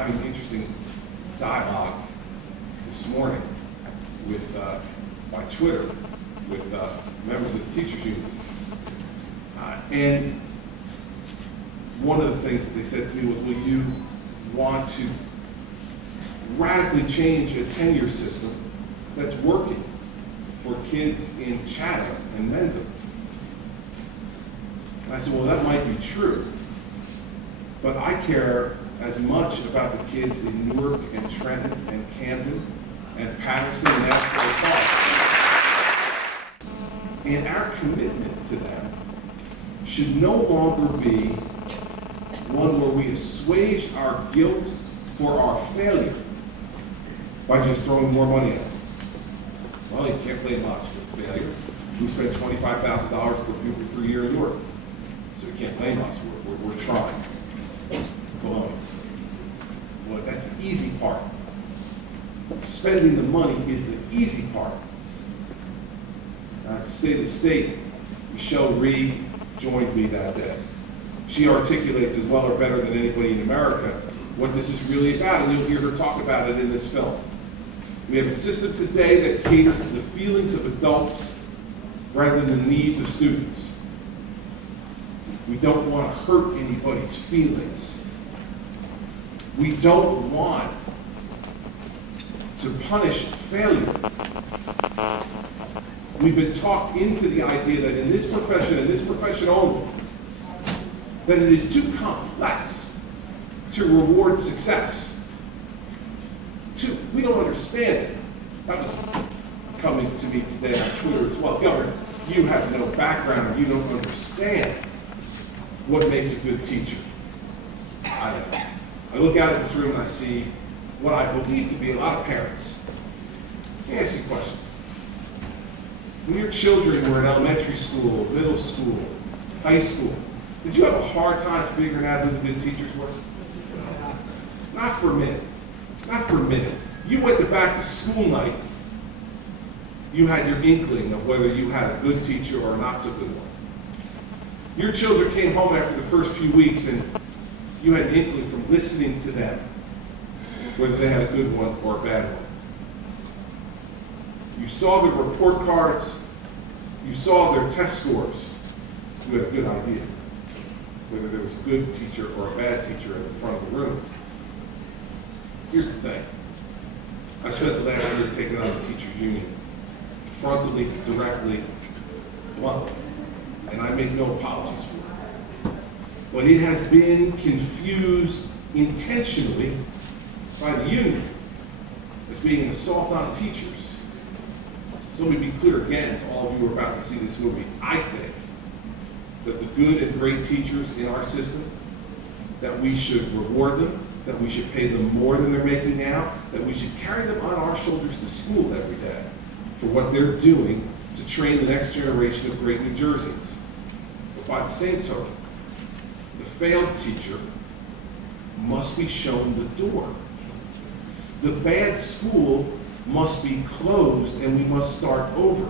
having an interesting dialogue this morning with, by Twitter with members of the teachers union. And one of the things that they said to me was, will you want to radically change a tenure system that's working for kids in Chatham and Mendham? And I said, well, that might be true, but I care as much about the kids in Newark and Trenton and Camden and Patterson and Nashville Park. And our commitment to them should no longer be one where we assuage our guilt for our failure by just throwing more money at them. Well, you can't blame us for failure. We spend $25,000 per pupil per year in Newark, so you can't blame us. We're trying. Baloney. Well, that's the easy part. Spending the money is the easy part. At the State of the State, Michelle Reed joined me that day. She articulates as well or better than anybody in America what this is really about, and you'll hear her talk about it in this film. We have a system today that caters to the feelings of adults rather than the needs of students. We don't want to hurt anybody's feelings. We don't want to punish failure. We've been talked into the idea that in this profession, and this profession only, that it is too complex to reward success. We don't understand it. That was coming to me today on Twitter as well. Governor, you have no background, you don't understand what makes a good teacher. I don't know. I look out at this room and I see what I believe to be a lot of parents. Let me ask you a question. When your children were in elementary school, middle school, high school, did you have a hard time figuring out who the good teachers were? Not for a minute. Not for a minute. You went to back to school night, you had your inkling of whether you had a good teacher or a not so good one. Your children came home after the first few weeks and you had an inkling from listening to them whether they had a good one or a bad one. You saw the report cards, you saw their test scores, you had a good idea whether there was a good teacher or a bad teacher at the front of the room. Here's the thing. I spent the last year taking on the teachers union, frontally, directly, bluntly, and I make no apologies for it. But it has been confused intentionally by the union as being an assault on teachers. So let me be clear again to all of you who are about to see this movie. I think that the good and great teachers in our system, that we should reward them, that we should pay them more than they're making now, that we should carry them on our shoulders to school every day for what they're doing to train the next generation of great New Jerseyans. But by the same token, the failed teacher must be shown the door. The bad school must be closed and we must start over.